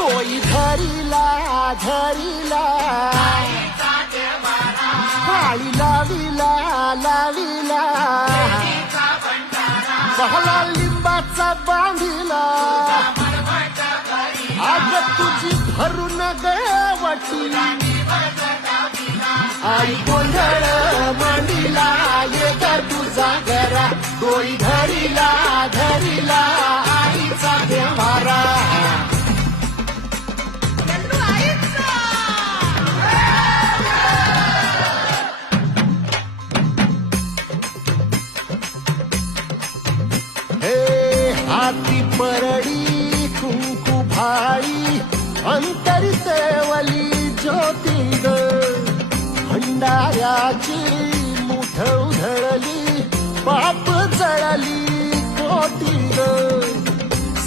तोई धरिला धरिला काळी लाविला लाविला बहला लिंबाचा बांधिला आज तुझी भरून गवटी आई गोंधळ मांडिला ये कर तुझा घरा डोई धरिला धरिला आईचा देवारा हाती परडी कुंकू भाई अंतरितवली ज्योती ग भंडाऱ्याची मुठ उधळली पाप जळली कोटी ग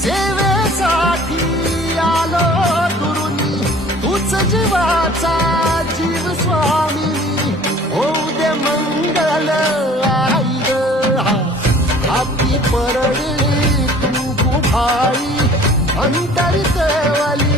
सेवेसाठी आलो दुरुनी तूच जीवाचा जीव स्वामी होऊ दे मंगल आई ग हाती परडी भाई अंतरितवली